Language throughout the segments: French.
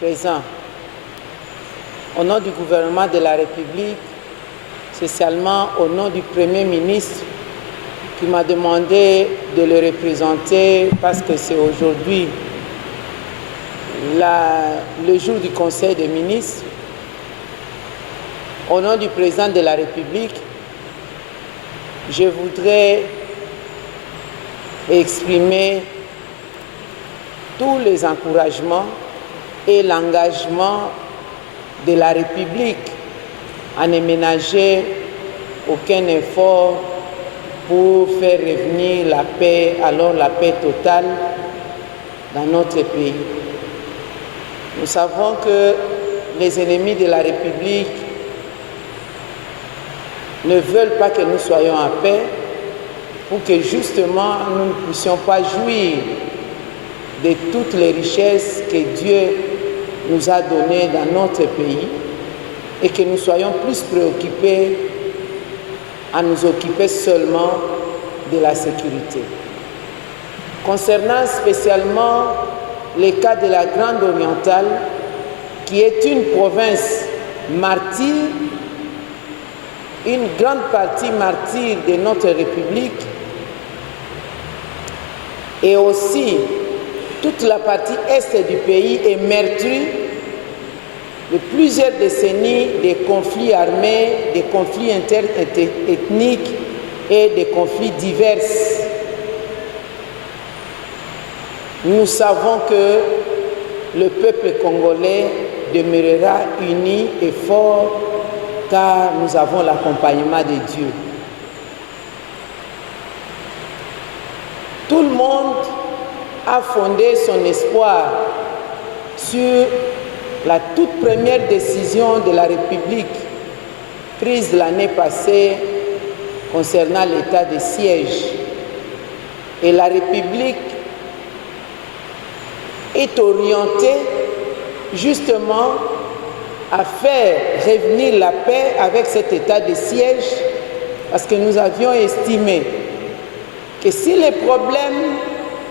présents, au nom du gouvernement de la République, spécialement au nom du Premier ministre qui m'a demandé de le représenter parce que c'est aujourd'hui le jour du Conseil des ministres. Au nom du Président de la République, je voudrais exprimer tous les encouragements et l'engagement de la République à ne ménager aucun effort pour faire revenir la paix, alors la paix totale dans notre pays. Nous savons que les ennemis de la République ne veulent pas que nous soyons en paix pour que justement nous ne puissions pas jouir de toutes les richesses que Dieu nous a données dans notre pays et que nous soyons plus préoccupés à nous occuper seulement de la sécurité. Concernant spécialement le cas de la Grande Orientale, qui est une province martyre, une grande partie martyre de notre République, et aussi toute la partie est du pays est meurtrie de plusieurs décennies de conflits armés, de conflits interethniques et de conflits divers. Nous savons que le peuple congolais demeurera uni et fort car nous avons l'accompagnement de Dieu. Tout le monde a fondé son espoir sur la toute première décision de la République prise l'année passée concernant l'état de siège. Et la République est orientée justement à faire revenir la paix avec cet état de siège parce que nous avions estimé que si les problèmes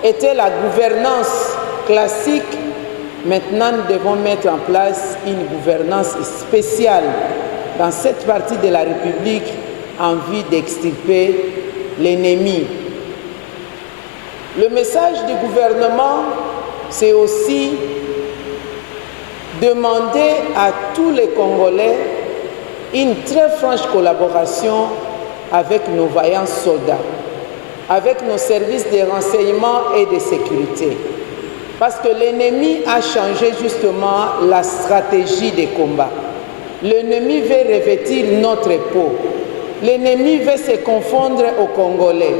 étaient la gouvernance classique, maintenant nous devons mettre en place une gouvernance spéciale dans cette partie de la République en vue d'extirper l'ennemi. Le message du gouvernement, c'est aussi demander à tous les Congolais une très franche collaboration avec nos vaillants soldats, avec nos services de renseignement et de sécurité. Parce que l'ennemi a changé justement la stratégie des combats. L'ennemi veut revêtir notre peau. L'ennemi veut se confondre aux Congolais.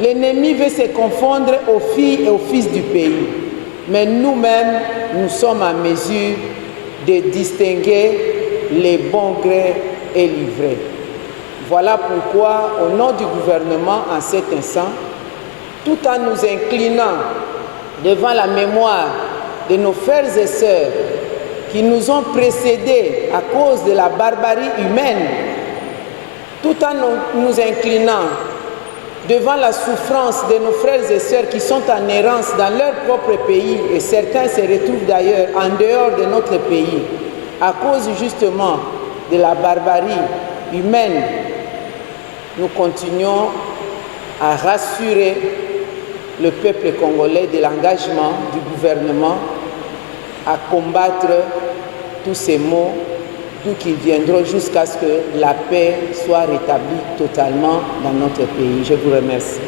L'ennemi veut se confondre aux filles et aux fils du pays. Mais nous-mêmes, nous sommes en mesure de distinguer les bons grés et les vrais. Voilà pourquoi, au nom du gouvernement, en cet instant, tout en nous inclinant devant la mémoire de nos frères et sœurs qui nous ont précédés à cause de la barbarie humaine, tout en nous inclinant devant la souffrance de nos frères et sœurs qui sont en errance dans leur propre pays, et certains se retrouvent d'ailleurs en dehors de notre pays, à cause justement de la barbarie humaine, nous continuons à rassurer le peuple congolais de l'engagement du gouvernement à combattre tous ces maux, d'où qu'ils viendront jusqu'à ce que la paix soit rétablie totalement dans notre pays. Je vous remercie.